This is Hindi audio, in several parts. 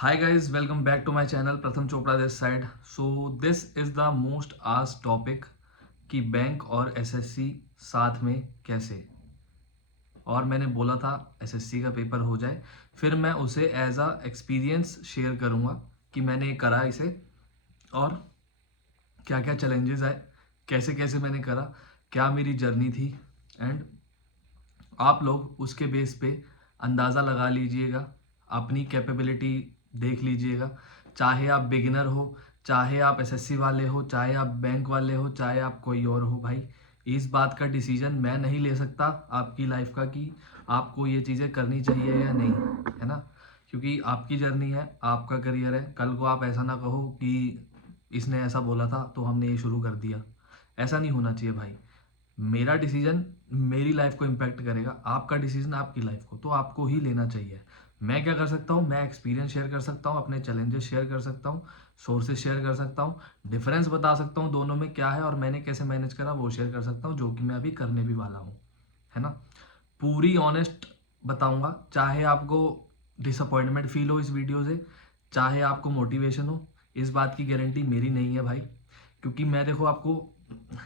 Hi guys, welcome back to my channel Pratham Chopra this side. So this is the most asked topic कि बैंक और एसएससी साथ में कैसे। और मैंने बोला था एसएससी का पेपर हो जाए फिर मैं उसे एज अ एक्सपीरियंस शेयर करूँगा कि मैंने करा इसे और क्या क्या चैलेंजेस आए, कैसे कैसे मैंने करा, क्या मेरी जर्नी थी। एंड आप लोग उसके बेस पे अंदाज़ा लगा लीजिएगा, अपनी कैपेबिलिटी देख लीजिएगा। चाहे आप बिगिनर हो, चाहे आप एसएससी वाले हो, चाहे आप बैंक वाले हो, चाहे आप कोई और हो भाई, इस बात का डिसीजन मैं नहीं ले सकता आपकी लाइफ का कि आपको ये चीज़ें करनी चाहिए या नहीं, है ना। क्योंकि आपकी जर्नी है, आपका करियर है। कल को आप ऐसा ना कहो कि इसने ऐसा बोला था तो हमने ये शुरू कर दिया। ऐसा नहीं होना चाहिए भाई। मेरा डिसीजन मेरी लाइफ को इम्पैक्ट करेगा, आपका डिसीजन आपकी लाइफ को तो आपको ही लेना चाहिए। मैं क्या कर सकता हूँ, मैं एक्सपीरियंस शेयर कर सकता हूँ, अपने चैलेंजेस शेयर कर सकता हूँ, सोर्सेज शेयर कर सकता हूँ, डिफरेंस बता सकता हूँ दोनों में क्या है और मैंने कैसे मैनेज करा वो शेयर कर सकता हूँ, जो कि मैं अभी करने भी वाला हूँ, है ना। पूरी ऑनेस्ट बताऊंगा, चाहे आपको डिसअपॉइंटमेंट फील हो इस वीडियो से, चाहे आपको मोटिवेशन हो। इस बात की गारंटी मेरी नहीं है भाई, क्योंकि मैं देखो आपको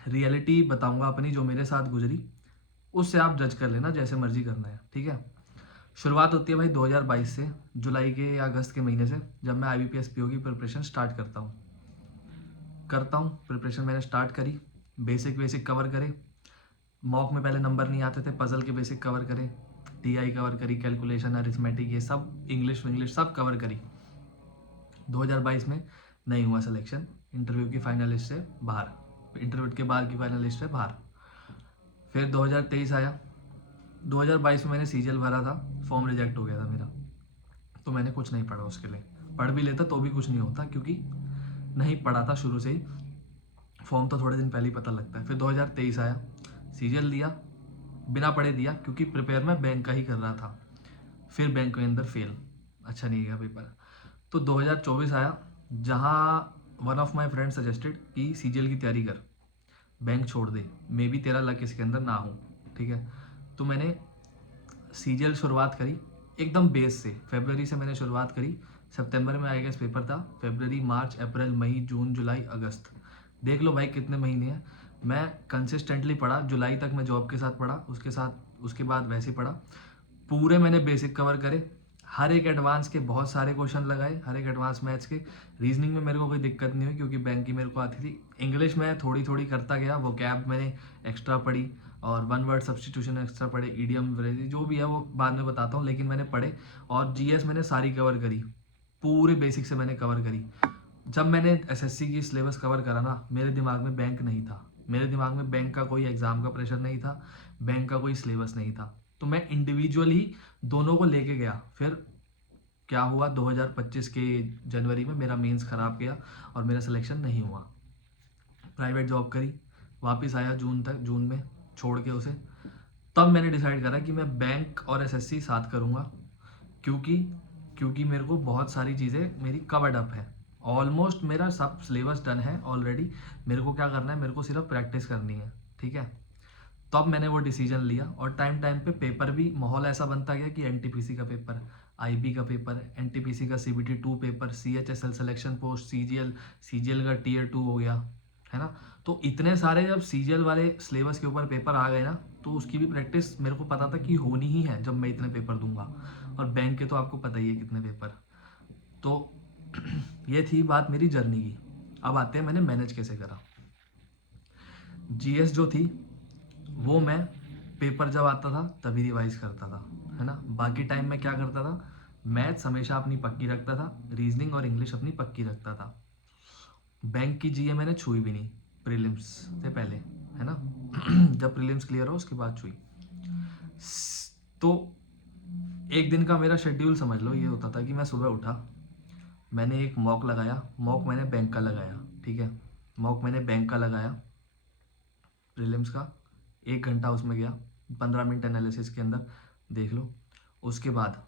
रियलिटी बताऊंगा अपनी जो मेरे साथ गुजरी, उससे आप जज कर लेना जैसे मर्जी करना है, ठीक है। शुरुआत होती है भाई 2022 से, जुलाई के या अगस्त के महीने से, जब मैं IBPS PO की प्रिपरेशन स्टार्ट करता हूँ प्रिपरेशन मैंने स्टार्ट करी। बेसिक बेसिक कवर करे। मॉक में पहले नंबर नहीं आते थे, पजल के बेसिक कवर करे, TI कवर करी, कैलकुलेशन, अरिथमेटिक, ये सब इंग्लिश विंग्लिश सब कवर करी। 2022 में नहीं हुआ सिलेक्शन, इंटरव्यू की फाइनल लिस्ट से बाहर, इंटरव्यू के बाद की फाइनल लिस्ट से बाहर। फिर 2023 आया। 2022 में मैंने सीजीएल भरा था, फॉर्म रिजेक्ट हो गया था मेरा, तो मैंने कुछ नहीं पढ़ा उसके लिए। पढ़ भी लेता तो भी कुछ नहीं होता, क्योंकि नहीं पढ़ा था शुरू से ही। फॉर्म तो थोड़े दिन पहले ही पता लगता है। फिर 2023 आया, सीजीएल दिया, बिना पढ़े दिया, क्योंकि प्रिपेयर मैं बैंक का ही कर रहा था। फिर बैंक के अंदर फेल, अच्छा नहीं गया पेपर। तो 2024 आया, जहाँ one of my friend suggested कि सीजीएल की तैयारी कर, बैंक छोड़ दे, मे बी तेरा लक इसके अंदर ना हो, ठीक है। तो मैंने सीजीएल शुरुआत करी एकदम बेस से। फरवरी से मैंने शुरुआत करी, सितंबर में आएगा इस पेपर था, फरवरी, मार्च, अप्रैल, मई, जून, जुलाई, अगस्त, देख लो भाई कितने महीने हैं। मैं कंसिस्टेंटली पढ़ा, जुलाई तक मैं जॉब के साथ पढ़ा, उसके बाद वैसे ही पढ़ा। पूरे मैंने बेसिक कवर करे, हर एक एडवांस के बहुत सारे क्वेश्चन लगाए, हर एक एडवांस मैथ्स के। रीजनिंग में मेरे को कोई दिक्कत नहीं हुई, क्योंकि बैंक की मेरे को आती थी। इंग्लिश में थोड़ी थोड़ी करता गया, वो कैब मैंने एक्स्ट्रा पढ़ी, और वन वर्ड सब्सटीट्यूशन एक्स्ट्रा पढ़े, ईडियम फ्रेज जो भी है वो बाद में बताता हूँ, लेकिन मैंने पढ़े। और जीएस मैंने सारी कवर करी, पूरे बेसिक से मैंने कवर करी। जब मैंने एसएससी की सिलेबस कवर करा ना, मेरे दिमाग में बैंक नहीं था, मेरे दिमाग में बैंक का कोई एग्जाम का प्रेशर नहीं था, बैंक का कोई सिलेबस नहीं था। तो मैं इंडिविजुअली दोनों को लेके गया। फिर क्या हुआ, 2025 के जनवरी में मेरा मेंस खराब गया और मेरा सिलेक्शन नहीं हुआ। प्राइवेट जॉब करी, वापस आया जून में छोड़ के उसे। तब मैंने डिसाइड करा कि मैं बैंक और एसएससी साथ करूँगा, क्योंकि क्योंकि मेरे को बहुत सारी चीज़ें मेरी कवर्ड अप है। ऑलमोस्ट मेरा सब सिलेबस डन है ऑलरेडी। मेरे को क्या करना है, मेरे को सिर्फ प्रैक्टिस करनी है, ठीक है। तब मैंने वो डिसीजन लिया, और टाइम टाइम पे पेपर भी माहौल ऐसा बनता गया कि एनटीपीसी का पेपर, आईबी का पेपर, एनटीपीसी का CBT 2 paper, CHSL selection post, CGL का Tier 2 हो गया, है ना। तो इतने सारे जब सीजीएल वाले सिलेबस के ऊपर पेपर आ गए ना, तो उसकी भी प्रैक्टिस मेरे को पता था कि होनी ही है जब मैं इतने पेपर दूंगा। और बैंक के तो आपको पता ही है कितने पेपर। तो ये थी बात मेरी जर्नी की। अब आते हैं मैंने मैनेज कैसे करा। जीएस जो थी वो मैं पेपर जब आता था तभी रिवाइज करता था, है ना। बाकी टाइम में क्या करता था, मैथ्स हमेशा अपनी पक्की रखता था, रीजनिंग और इंग्लिश अपनी पक्की रखता था। बैंक की जीए मैंने छुई भी नहीं प्रीलिम्स से पहले, है ना। जब प्रीलिम्स क्लियर हो उसके बाद छुई। तो एक दिन का मेरा शेड्यूल समझ लो ये होता था कि मैं सुबह उठा, मैंने एक मॉक लगाया, मॉक मैंने बैंक का लगाया, ठीक है। मॉक मैंने बैंक का लगाया प्रीलिम्स का, 1 घंटा उसमें गया, 15 मिनट एनालिसिस के अंदर, देख लो। उसके बाद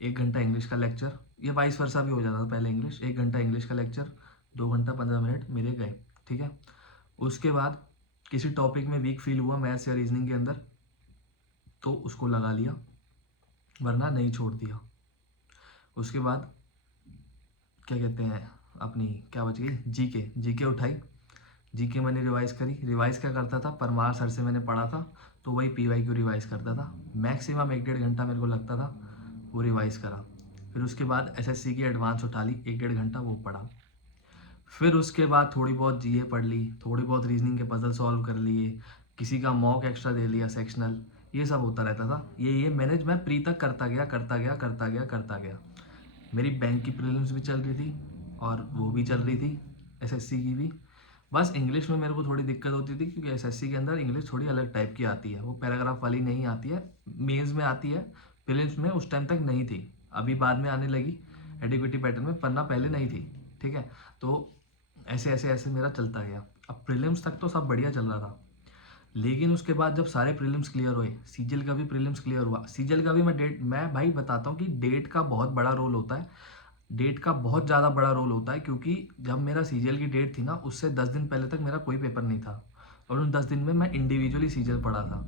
1 घंटा इंग्लिश का लेक्चर, ये वाइस वर्सा भी हो जाता था, पहले इंग्लिश, 1 घंटा इंग्लिश का लेक्चर, 2 घंटा 15 मिनट मेरे गए, ठीक है। उसके बाद किसी टॉपिक में वीक फील हुआ मैथ्स या रीजनिंग के अंदर, तो उसको लगा लिया, वरना नहीं छोड़ दिया। उसके बाद क्या कहते हैं, अपनी क्या बच गई, जीके उठाई। जीके मैंने रिवाइज़ करी। रिवाइज़ क्या करता था, परमार सर से मैंने पढ़ा था, तो वही पीवाईक्यू रिवाइज़ करता था। मैक्सिमम 1-1.5 घंटा मेरे को लगता था, वो रिवाइज़ करा। फिर उसके बाद एसएससी की एडवांस उठा ली, 1-1.5 घंटा वो पढ़ा। फिर उसके बाद थोड़ी बहुत जीए पढ़ ली, थोड़ी बहुत रीजनिंग के पजल सॉल्व कर लिए, किसी का मॉक एक्स्ट्रा दे लिया सेक्शनल, ये सब होता रहता था। ये मैनेज मैं प्री तक करता गया। मेरी बैंक की प्रीलिम्स भी चल रही थी और वो भी चल रही थी, एसएससी की भी। बस इंग्लिश में मेरे को थोड़ी दिक्कत होती थी, क्योंकि एसएससी के अंदर इंग्लिश थोड़ी अलग टाइप की आती है, वो पैराग्राफ वाली नहीं आती है, मेंस में आती है, प्रीलिम्स में उस टाइम तक नहीं थी, अभी बाद में आने लगी एडिक्विटी पैटर्न में, पन्ना पहले नहीं थी। ठीक है, तो ऐसे मेरा चलता गया। अब प्रीलिम्स तक तो सब बढ़िया चल रहा था, लेकिन उसके बाद जब सारे प्रीलिम्स क्लियर हुए, सीजीएल का भी प्रीलिम्स क्लियर हुआ। सीजीएल का भी मैं भाई बताता हूँ कि डेट का बहुत बड़ा रोल होता है, डेट का बहुत ज़्यादा बड़ा रोल होता है, क्योंकि जब मेरा सीजीएल की डेट थी ना, उससे 10 दिन पहले तक मेरा कोई पेपर नहीं था, और उन 10 दिन में मैं इंडिविजुअली सीजीएल पढ़ा था।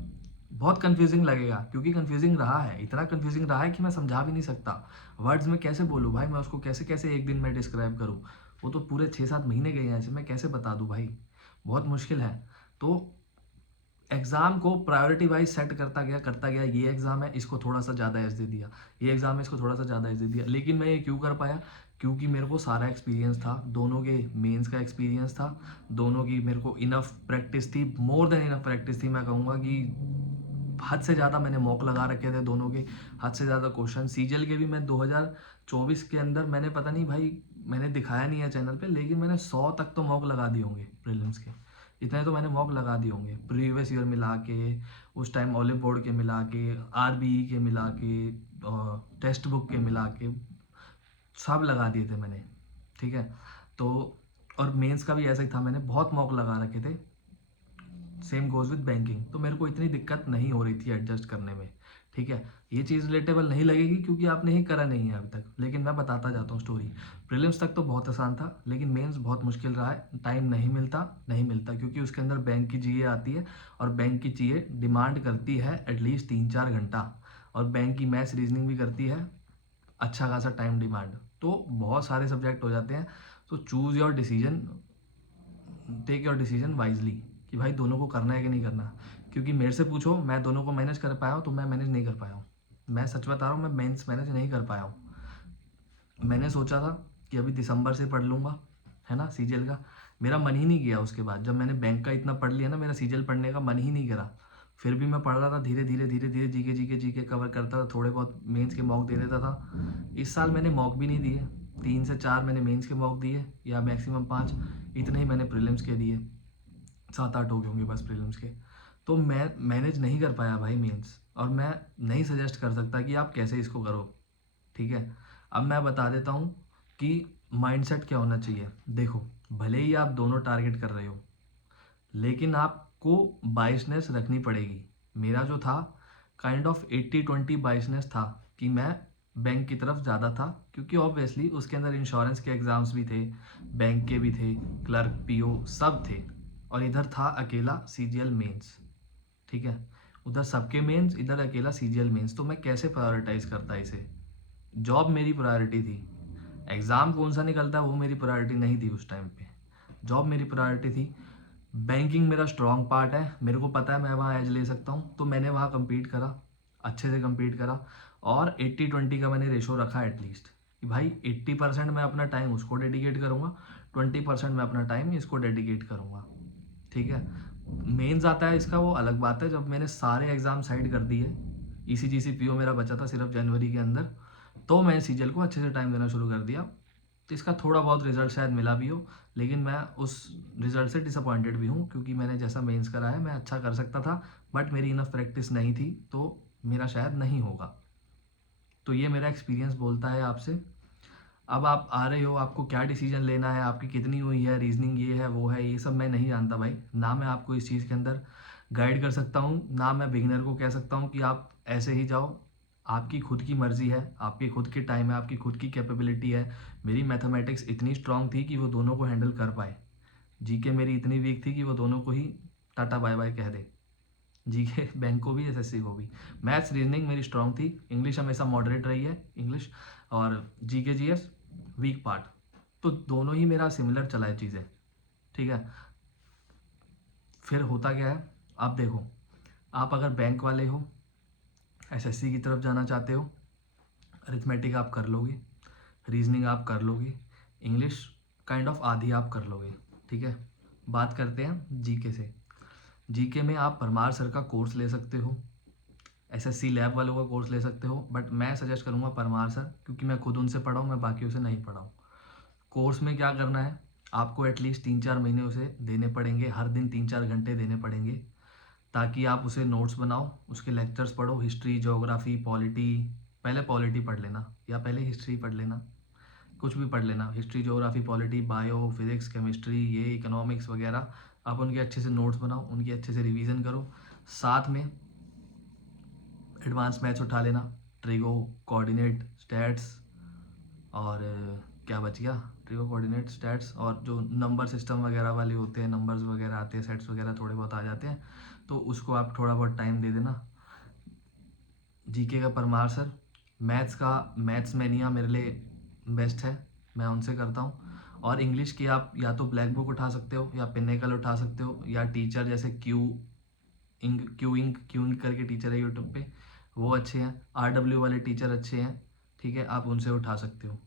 बहुत कंफ्यूजिंग लगेगा, क्योंकि कंफ्यूजिंग रहा है, इतना कंफ्यूजिंग रहा है कि मैं समझा भी नहीं सकता, वर्ड्स में कैसे बोलूँ भाई, मैं उसको कैसे कैसे एक दिन में डिस्क्राइब करूँ, वो तो पूरे 6-7 महीने गए हैं ऐसे, मैं कैसे बता दूँ भाई, बहुत मुश्किल है। तो एग्ज़ाम को प्रायोरिटी वाइज सेट करता गया, ये एग्ज़ाम है इसको थोड़ा सा ज़्यादा एज दे दिया, ये एग्ज़ाम है इसको थोड़ा सा ज़्यादा एज दे दिया। लेकिन मैं ये क्यों कर पाया, क्योंकि मेरे को सारा एक्सपीरियंस था, दोनों के मेंस का एक्सपीरियंस था, दोनों की मेरे को इनफ प्रैक्टिस थी, मोर देन इनफ प्रैक्टिस थी। मैं कहूँगा कि हद से ज़्यादा मैंने मॉक लगा रखे थे दोनों के, हद से ज़्यादा क्वेश्चन। सीजीएल के भी मैं 2024 के अंदर, मैंने पता नहीं भाई, मैंने दिखाया नहीं है चैनल पे, लेकिन मैंने 100 तक तो मॉक लगा दिए होंगे प्रीलिम्स के, इतने तो मैंने मॉक लगा दिए होंगे, प्रीवियस ईयर मिला के, उस टाइम ओलिव बोर्ड के मिला के, आरबीई के मिला के, टेक्स्ट बुक के मिला के, सब लगा दिए थे मैंने। ठीक है, तो और मेंस का भी ऐसा ही था, मैंने बहुत मॉक लगा रखे थे। सेम गोज विद बैंकिंग, तो मेरे को इतनी दिक्कत नहीं हो रही थी एडजस्ट करने में। ठीक है, ये चीज़ रिलेटेबल नहीं लगेगी क्योंकि आपने ही करा नहीं है अभी तक, लेकिन मैं बताता जाता हूँ स्टोरी। प्रीलिम्स तक तो बहुत आसान था, लेकिन मेंस बहुत मुश्किल रहा है, टाइम नहीं मिलता क्योंकि उसके अंदर बैंक की जीए आती है, और बैंक की जीए डिमांड करती है एटलीस्ट 3-4 घंटा, और बैंक की मैथ्स रीजनिंग भी करती है अच्छा खासा टाइम डिमांड, तो बहुत सारे सब्जेक्ट हो जाते हैं। तो choose your decision, take your decision wisely, कि भाई दोनों को करना है कि नहीं करना। क्योंकि मेरे से पूछो, मैं दोनों को मैनेज कर पाया हूँ, तो मैं मैनेज नहीं कर पाया हूँ, मैं सच बता रहा हूँ, मैं मेंस मैनेज नहीं कर पाया हूँ। मैंने सोचा था कि अभी दिसंबर से पढ़ लूँगा, है ना, सीजीएल का, मेरा मन ही नहीं किया। उसके बाद जब मैंने बैंक का इतना पढ़ लिया ना, मेरा सीजीएल पढ़ने का मन ही नहीं करा। फिर भी मैं पढ़ रहा था, धीरे धीरे जीके कवर करता था, थोड़े बहुत मेंस के मॉक दे देता था। इस साल मैंने मॉक भी नहीं दिए, 3 से 4 मैंने मेंस के मॉक दिए, या मैक्सिमम 5, इतने ही मैंने प्रीलिम्स के दिए, 7-8 हो गए होंगे बस प्रीलिम्स के। तो मैं मैनेज नहीं कर पाया भाई मेंस, और मैं नहीं सजेस्ट कर सकता कि आप कैसे इसको करो। ठीक है, अब मैं बता देता हूँ कि माइंडसेट क्या होना चाहिए। देखो, भले ही आप दोनों टारगेट कर रहे हो, लेकिन आपको बाइसनेस रखनी पड़ेगी। मेरा जो था काइंड ऑफ 80-20 बाइसनेस था, कि मैं बैंक की तरफ ज़्यादा था, क्योंकि ऑब्वियसली उसके अंदर इंश्योरेंस के एग्ज़ाम्स भी थे, बैंक के भी थे, क्लर्क पीओ सब थे, और इधर था अकेला सीजीएल मेंस। ठीक है, उधर सबके मेंस, इधर अकेला सीजीएल मेंस, तो मैं कैसे प्रायोरिटाइज करता इसे। जॉब मेरी प्रायोरिटी थी, एग्ज़ाम कौन सा निकलता है वो मेरी प्रायोरिटी नहीं थी उस टाइम पे, जॉब मेरी प्रायोरिटी थी। बैंकिंग मेरा स्ट्रॉन्ग पार्ट है, मेरे को पता है मैं वहाँ एज ले सकता हूँ, तो मैंने वहाँ कम्पीट करा, अच्छे से कम्पीट करा, और 80-20 का मैंने रेशो रखा एटलीस्ट, कि भाई 80% मैं अपना टाइम उसको डेडिकेट करूँगा, 20% मैं अपना टाइम इसको डेडिकेट करूँगा। ठीक है, मेंस आता है इसका, वो अलग बात है, जब मैंने सारे एग्ज़ाम साइड कर दिए, ईसीजीसी पीओ मेरा बचा था सिर्फ जनवरी के अंदर, तो मैंने सीजीएल को अच्छे से टाइम देना शुरू कर दिया। तो इसका थोड़ा बहुत रिजल्ट शायद मिला भी हो, लेकिन मैं उस रिजल्ट से डिसअपॉइंटेड भी हूँ, क्योंकि मैंने जैसा मेंस करा है मैं अच्छा कर सकता था, बट मेरी इनफ प्रैक्टिस नहीं थी, तो मेरा शायद नहीं होगा। तो ये मेरा एक्सपीरियंस बोलता है आपसे। अब आप आ रहे हो, आपको क्या डिसीजन लेना है, आपकी कितनी हुई है रीजनिंग, ये है वो है, ये सब मैं नहीं जानता भाई, ना मैं आपको इस चीज़ के अंदर गाइड कर सकता हूँ, ना मैं बिगिनर को कह सकता हूँ कि आप ऐसे ही जाओ। आपकी खुद की मर्जी है, आपके खुद के टाइम है, आपकी खुद की कैपेबिलिटी है। मेरी मैथमेटिक्स इतनी स्ट्रांग थी कि वो दोनों को हैंडल कर पाए, जीके मेरी इतनी वीक थी कि वो दोनों को ही टाटा बाय बाय कह दे, जीके बैंक को भी एसएससी को भी। मैथ्स रीजनिंग मेरी स्ट्रांग थी, इंग्लिश हमेशा मॉडरेट रही है इंग्लिश, और जीके जीएस वीक पार्ट। तो दोनों ही मेरा सिमिलर चला है चीज़ें, ठीक है। फिर होता क्या है, आप देखो, आप अगर बैंक वाले हो, एसएससी की तरफ जाना चाहते हो, अरिथमेटिक आप कर लोगे, रीजनिंग आप कर लोगे, इंग्लिश काइंड ऑफ आधी आप कर लोगे, ठीक है। बात करते हैं जीके से। जीके में आप परमार सर का कोर्स ले सकते हो, एसएससी लैब वालों का कोर्स ले सकते हो, बट मैं सजेस्ट करूँगा परमार सर, क्योंकि मैं खुद उनसे पढ़ा हूँ, मैं बाकियों से नहीं पढ़ा हूँ। कोर्स में क्या करना है, आपको एटलीस्ट 3-4 महीने उसे देने पड़ेंगे, हर दिन 3-4 घंटे देने पड़ेंगे, ताकि आप उसे नोट्स बनाओ, उसके लेक्चर्स पढ़ो, हिस्ट्री, ज्योग्राफी, पॉलिटी। पहले पॉलिटी पढ़ लेना या पहले हिस्ट्री पढ़ लेना, कुछ भी पढ़ लेना, history, geography, polity, bio, physics, chemistry, ये इकोनॉमिक्स वगैरह। आप उनके अच्छे से नोट्स बनाओ, उनकी अच्छे से रिवीजन करो, साथ में एडवांस मैथ्स उठा लेना, ट्रिगो, कोऑर्डिनेट, स्टैट्स, और क्या बच गया, ट्रिगो, कोऑर्डिनेट, स्टैट्स, और जो नंबर सिस्टम वगैरह वाले होते हैं, नंबर्स वगैरह आते हैं, सेट्स वगैरह थोड़े बहुत आ जाते हैं, तो उसको आप थोड़ा बहुत टाइम दे देना। जीके का परमार सर, मैथ्स मैनिया मेरे लिए बेस्ट है, मैं उनसे करता हूँ। और इंग्लिश की आप या तो ब्लैक बुक उठा सकते हो, या पिन्नेकल उठा सकते हो, या टीचर जैसे क्यू इंक करके टीचर है यूट्यूब पे, वो अच्छे हैं। RW वाले टीचर अच्छे हैं, ठीक है, आप उनसे उठा सकते हो।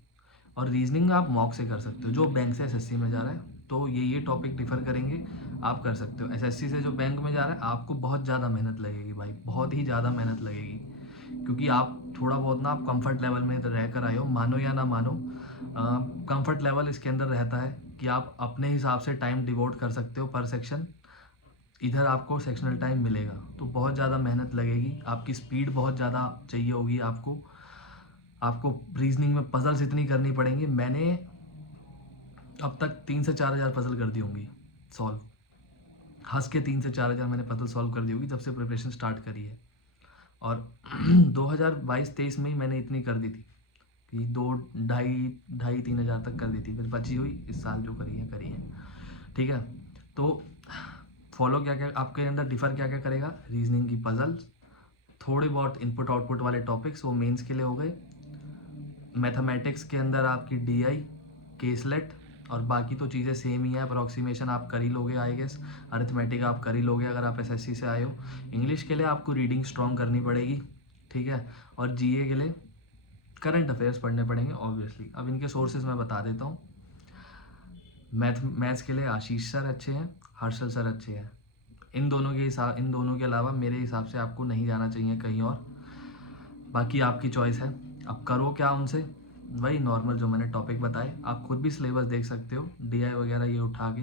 और रीजनिंग आप मॉक से कर सकते हो, जो बैंक से एसएससी में जा रहा है, तो ये टॉपिक डिफर करेंगे, आप कर सकते हो। एसएससी से जो बैंक में जा रहा है, आपको बहुत ज़्यादा मेहनत लगेगी भाई, बहुत ही ज़्यादा मेहनत लगेगी, क्योंकि आप थोड़ा बहुत ना, आप कंफर्ट लेवल में रह कर आए हो, मानो या ना मानो, कंफर्ट लेवल इसके अंदर रहता है कि आप अपने हिसाब से टाइम डिवोट कर सकते हो पर सेक्शन, इधर आपको सेक्शनल टाइम मिलेगा, तो बहुत ज़्यादा मेहनत लगेगी, आपकी स्पीड बहुत ज़्यादा चाहिए होगी आपको। आपको रीजनिंग में पजल्स इतनी करनी पड़ेंगी, मैंने अब तक 3 से 4 हज़ार पजल कर दी होंगी सॉल्व, हंस के 3 से 4 हज़ार मैंने पजल सॉल्व कर दी होगी जब से प्रिपरेशन स्टार्ट करी है। और 2022-23 में ही मैंने इतनी कर दी थी कि 2 ढाई 3 हज़ार तक कर दी थी, फिर बची हुई इस साल जो करी है, ठीक है। तो फॉलो क्या क्या आपके अंदर डिफर क्या क्या करेगा, रीजनिंग की पजल्स, थोड़े बहुत इनपुट आउटपुट वाले टॉपिक्स, वो मेंस के लिए हो गए। मैथमेटिक्स के अंदर आपकी DI, केसलेट, और बाकी तो चीज़ें सेम ही है, अप्रॉक्सीमेशन आप कर ही लोगे आई गेस, अरिथमेटिक आप कर ही लोगे अगर आप एसएससी से आए हो। इंग्लिश के लिए आपको रीडिंग स्ट्रॉन्ग करनी पड़ेगी, ठीक है। और जीए के लिए करंट अफेयर्स पढ़ने पड़ेंगे ऑब्वियसली। अब इनके सोर्सेज मैं बता देता हूँ। मैथ्स के लिए आशीष सर अच्छे हैं, हर्षल सर अच्छे हैं, इन दोनों के अलावा मेरे हिसाब से आपको नहीं जाना चाहिए कहीं और, बाकी आपकी चॉइस है। अब करो क्या उनसे, वही नॉर्मल जो मैंने टॉपिक बताए, आप खुद भी सिलेबस देख सकते हो, DI वगैरह ये उठा के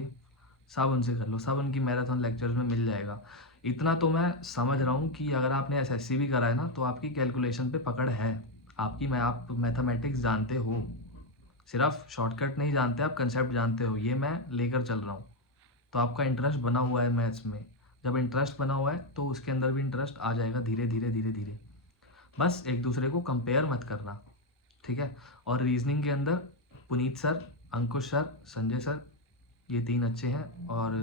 सब उनसे कर लो, सब उनकी मैराथन लेक्चर्स में मिल जाएगा। इतना तो मैं समझ रहा हूँ कि अगर आपने एसएससी भी करा है ना, तो आपकी कैलकुलेशन पे पकड़ है आपकी, आप मैथमेटिक्स जानते हो, सिर्फ शॉर्टकट नहीं जानते, आप कंसेप्ट जानते हो, ये मैं लेकर चल रहा हूँ। तो आपका इंटरेस्ट बना हुआ है मैथ्स में, जब इंटरेस्ट बना हुआ है तो उसके अंदर भी इंटरेस्ट आ जाएगा धीरे धीरे धीरे धीरे। बस एक दूसरे को कंपेयर मत करना, ठीक है। और रीजनिंग के अंदर पुनीत सर, अंकुश सर, संजय सर, ये 3 अच्छे हैं, और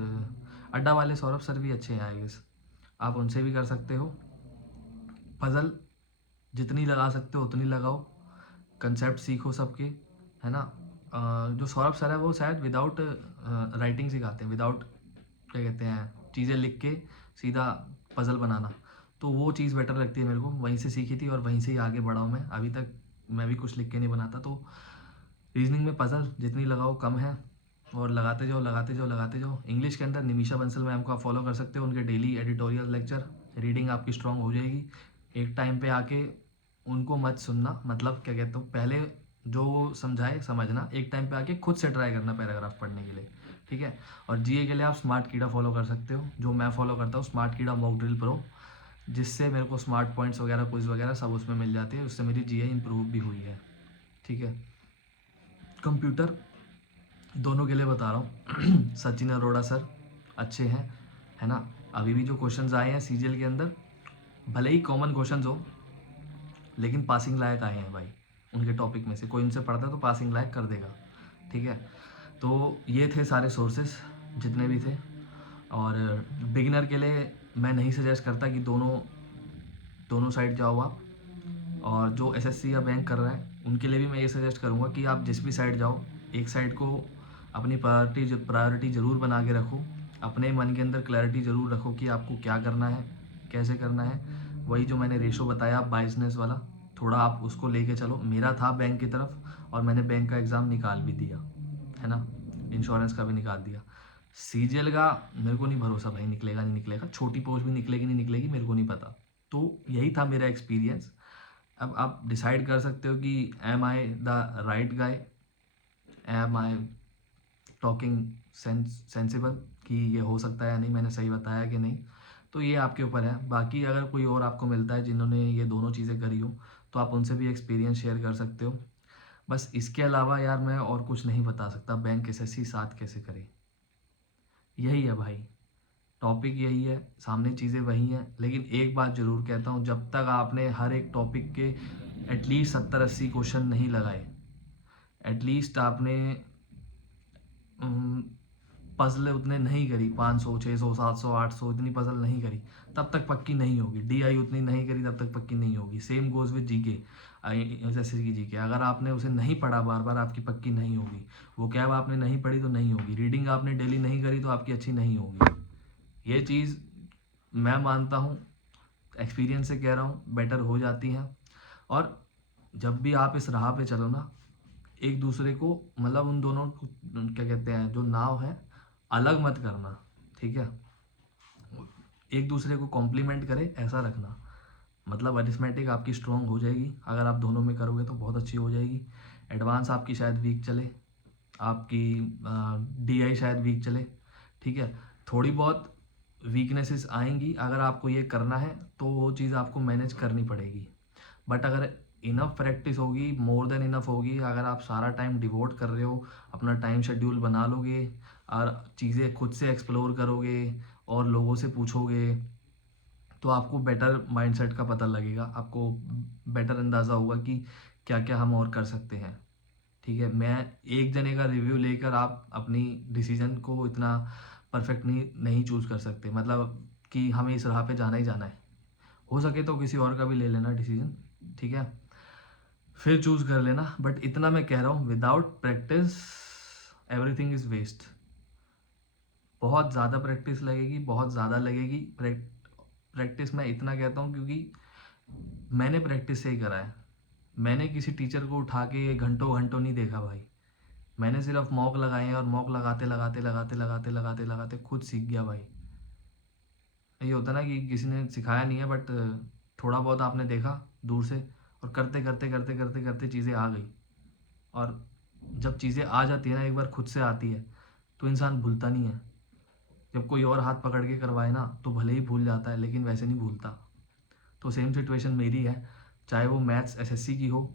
अड्डा वाले सौरभ सर भी अच्छे हैं आई गेस, आप उनसे भी कर सकते हो। पजल जितनी लगा सकते हो उतनी लगाओ, कंसेप्ट सीखो सबके, है ना। जो सौरभ सर है वो शायद विदाउट राइटिंग सिखाते हैं, विदाउट क्या कहते हैं, चीज़ें लिख के सीधा पजल बनाना, तो वो चीज़ बेटर लगती है मेरे को, वहीं से सीखी थी और वहीं से ही आगे बढ़ा हूँ मैं, अभी तक मैं भी कुछ लिख के नहीं बनाता। तो रीजनिंग में पजल जितनी लगाओ कम है, और लगाते जाओ लगाते जाओ लगाते जाओ। इंग्लिश के अंदर निमिषा बंसल मैम को आप फॉलो कर सकते हो, उनके डेली एडिटोरियल लेक्चर, रीडिंग आपकी स्ट्रांग हो जाएगी। एक टाइम पे आके उनको मत सुनना, मतलब क्या कहते हो, पहले जो वो समझाए समझना, एक टाइम पे आके खुद से ट्राई करना पैराग्राफ पढ़ने के लिए, ठीक है। और जीए के लिए आप स्मार्ट कीड़ा फॉलो कर सकते हो, जो मैं फॉलो करता हूँ, स्मार्ट कीड़ा मॉक ड्रिल प्रो, जिससे मेरे को स्मार्ट पॉइंट्स वगैरह क्विज वगैरह सब उसमें मिल जाते हैं, उससे मेरी जीए इंप्रूव भी हुई है, ठीक है। कंप्यूटर दोनों के लिए बता रहा हूँ सचिन अरोड़ा सर अच्छे हैं, है ना। अभी भी जो क्वेश्चंस आए हैं सीजीएल के अंदर, भले ही कॉमन क्वेश्चंस हो, लेकिन पासिंग लायक आए हैं भाई, उनके टॉपिक में से कोई उनसे पढ़ता है तो पासिंग लायक कर देगा, ठीक है। तो ये थे सारे सोर्सेस जितने भी थे। और बिगिनर के लिए मैं नहीं सजेस्ट करता कि दोनों साइड जाओ आप, और जो एसएससी या बैंक कर रहे हैं उनके लिए भी मैं ये सजेस्ट करूँगा कि आप जिस भी साइड जाओ, एक साइड को अपनी प्रायोरिटी ज़रूर बना के रखो, अपने मन के अंदर क्लैरिटी ज़रूर रखो कि आपको क्या करना है, कैसे करना है। वही जो मैंने रेशो बताया बाइसनेस वाला, थोड़ा आप उसको लेके चलो। मेरा था बैंक की तरफ और मैंने बैंक का एग्ज़ाम निकाल भी दिया, है ना, इंश्योरेंस का भी निकाल दिया। सीजीएल का मेरे को नहीं भरोसा भाई, निकलेगा नहीं निकलेगा, छोटी पोस्ट भी निकलेगी नहीं निकलेगी, मेरे को नहीं पता। तो यही था मेरा एक्सपीरियंस। अब आप डिसाइड कर सकते हो कि am I the right guy, am I talking sensible, कि ये हो सकता है या नहीं, मैंने सही बताया कि नहीं। तो ये आपके ऊपर है। बाकी अगर कोई और आपको मिलता है जिन्होंने ये दोनों चीज़ें करी हो, तो आप उनसे भी एक्सपीरियंस शेयर कर सकते हो। बस इसके अलावा यार मैं और कुछ नहीं बता सकता, बैंक एसएससी साथ कैसे करें। यही है भाई, टॉपिक यही है, सामने चीज़ें वही हैं। लेकिन एक बात ज़रूर कहता हूँ, जब तक आपने हर एक टॉपिक के एटलीस्ट 70-80 क्वेश्चन नहीं लगाए, एटलीस्ट आपने पजल उतने नहीं करी, 500 600 700 800 इतनी पजल नहीं करी, तब तक पक्की नहीं होगी। डीआई उतनी नहीं करी तब तक पक्की नहीं होगी। सेम गोज़ विद जीके, जैसे कि जीके अगर आपने उसे नहीं पढ़ा बार बार, आपकी पक्की नहीं होगी। वो क्या आपने नहीं पढ़ी तो नहीं होगी। रीडिंग आपने डेली नहीं करी तो आपकी अच्छी नहीं होगी। ये चीज़ मैं मानता हूँ, एक्सपीरियंस से कह रहा हूँ, बेटर हो जाती हैं। और जब भी आप इस राह पे चलो ना, एक दूसरे को मतलब उन दोनों को क्या कहते हैं, जो नाव है, अलग मत करना, ठीक है। एक दूसरे को कॉम्प्लीमेंट करे ऐसा रखना। मतलब अरिथमेटिक आपकी स्ट्रॉन्ग हो जाएगी अगर आप दोनों में करोगे तो बहुत अच्छी हो जाएगी। एडवांस आपकी शायद वीक चले, आपकी डीआई शायद वीक चले, ठीक है। थोड़ी बहुत वीकनेसेस आएंगी, अगर आपको ये करना है तो वो चीज़ आपको मैनेज करनी पड़ेगी। बट अगर इनफ प्रैक्टिस होगी, मोर देन इनफ होगी, अगर आप सारा टाइम डिवोट कर रहे हो, अपना टाइम शेड्यूल बना लोगे और चीज़ें खुद से एक्सप्लोर करोगे और लोगों से पूछोगे, तो आपको बेटर माइंडसेट का पता लगेगा, आपको बेटर अंदाज़ा होगा कि क्या क्या हम और कर सकते हैं, ठीक है। मैं एक जने का रिव्यू लेकर आप अपनी डिसीजन को इतना परफेक्ट नहीं चूज़ कर सकते, मतलब कि हमें इस राह पे जाना ही जाना है। हो सके तो किसी और का भी ले लेना डिसीजन, ठीक है, फिर चूज़ कर लेना। बट इतना मैं कह रहा हूँ, without practice everything is waste. बहुत ज़्यादा प्रैक्टिस लगेगी, बहुत ज़्यादा लगेगी प्रैक्टिस। मैं इतना कहता हूँ क्योंकि मैंने प्रैक्टिस से ही करा है। मैंने किसी टीचर को उठा के घंटों घंटों नहीं देखा भाई। मैंने सिर्फ मॉक लगाए हैं और मॉक लगाते लगाते लगाते लगाते लगाते लगाते खुद सीख गया भाई। ये होता ना कि किसी ने सिखाया नहीं है, बट थोड़ा बहुत आपने देखा दूर से और करते करते करते करते करते चीज़ें आ गई। और जब चीज़ें आ जाती है ना, एक बार खुद से आती है, तो इंसान भूलता नहीं है। जब कोई और हाथ पकड़ के करवाए ना, तो भले ही भूल जाता है लेकिन वैसे नहीं भूलता। तो सेम सिचुएशन मेरी है, चाहे वो मैथ्स एसएससी की हो,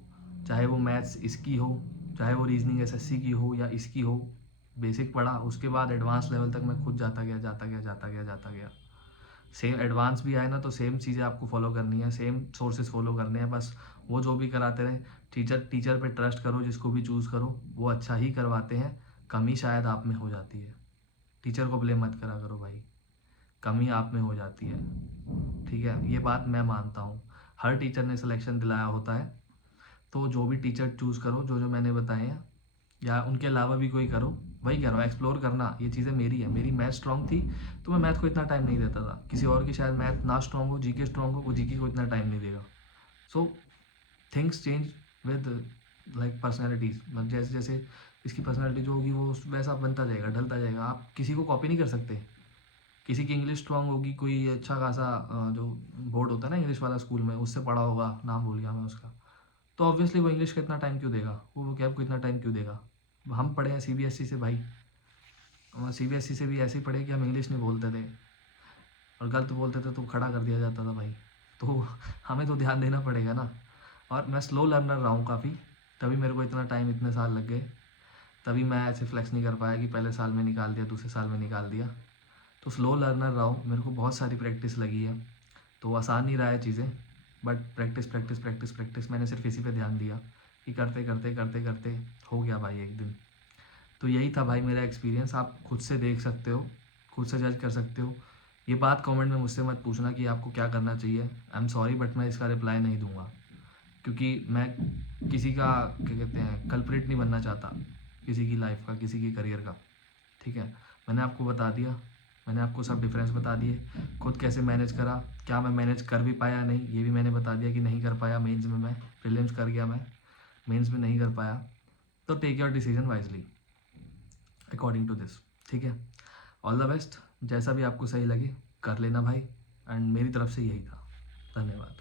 चाहे वो मैथ्स इसकी हो, चाहे वो रीजनिंग एसएससी की हो या इसकी हो। बेसिक पढ़ा, उसके बाद एडवांस लेवल तक मैं खुद जाता गया जाता गया जाता गया जाता गया। सेम एडवांस भी आए ना तो सेम चीज़ें आपको फॉलो करनी है, सेम सोर्सेज फॉलो करने हैं। बस वो जो भी कराते रहे, टीचर पे ट्रस्ट करो, जिसको भी चूज़ करो वो अच्छा ही करवाते हैं। कमी शायद आप में हो जाती है, टीचर को ब्लेम मत करा करो भाई, कमी आप में हो जाती है, ठीक है। ये बात मैं मानता हूँ, हर टीचर ने सिलेक्शन दिलाया होता है। तो जो भी टीचर चूज़ करो, जो जो मैंने बताए हैं या उनके अलावा भी कोई करो, वही कह रहा हूँ, एक्सप्लोर करना। ये चीज़ें मेरी है, मेरी मैथ स्ट्रॉन्ग थी तो मैं मैथ को इतना टाइम नहीं देता था। किसी और की शायद मैथ ना स्ट्रॉन्ग हो, जीके स्ट्रॉन्ग हो, वो जीके को इतना टाइम नहीं देगा। So things change with like personalities. मतलब जैसे जैसे इसकी पर्सनैलिटी जो होगी वो वैसा बनता जाएगा, ढलता जाएगा। आप किसी को कॉपी नहीं कर सकते। किसी की इंग्लिश स्ट्रॉन्ग होगी, कोई अच्छा खासा जो बोर्ड होता है ना इंग्लिश वाला स्कूल में, उससे पढ़ा होगा, नाम भूल गया मैं उसका, तो ऑब्वियसली वो इंग्लिश का इतना टाइम क्यों देगा, वो कैब को इतना टाइम क्यों देगा। हम पढ़े हैं सीबीएसई से भाई, सीबीएसई से भी ऐसे ही पढ़े कि हम इंग्लिश नहीं बोलते थे और गलत बोलते थे तो खड़ा कर दिया जाता था भाई। तो हमें तो ध्यान देना पड़ेगा ना। और मैं स्लो लर्नर रहा हूँ काफ़ी, तभी मेरे को इतना टाइम, इतने साल लग गए। तभी मैं ऐसे फ्लेक्स नहीं कर पाया कि पहले साल में निकाल दिया, दूसरे साल में निकाल दिया। तो स्लो लर्नर रहा हूँ, मेरे को बहुत सारी प्रैक्टिस लगी है। तो आसान नहीं रहा है चीज़ें, but practice practice practice practice, मैंने सिर्फ इसी पे ध्यान दिया कि करते करते करते करते हो गया भाई एक दिन। तो यही था भाई मेरा एक्सपीरियंस। आप खुद से देख सकते हो, खुद से जज कर सकते हो। ये बात कमेंट में मुझसे मत पूछना कि आपको क्या करना चाहिए। आई एम सॉरी बट मैं इसका रिप्लाई नहीं दूंगा, क्योंकि मैं किसी का क्या कहते हैं कल्प्रिट नहीं बनना चाहता। किसी की लाइफ का, किसी की करियर का, ठीक है। मैंने आपको बता दिया, मैंने आपको सब डिफरेंस बता दिए, खुद कैसे मैनेज करा, क्या मैं मैनेज कर भी पाया नहीं ये भी मैंने बता दिया कि नहीं कर पाया। मेंस में मैं प्रीलिम्स कर गया, मैं मेंस में नहीं कर पाया। तो take your decision wisely according to this, ठीक है। ऑल द बेस्ट, जैसा भी आपको सही लगे कर लेना भाई, एंड मेरी तरफ से यही था। धन्यवाद।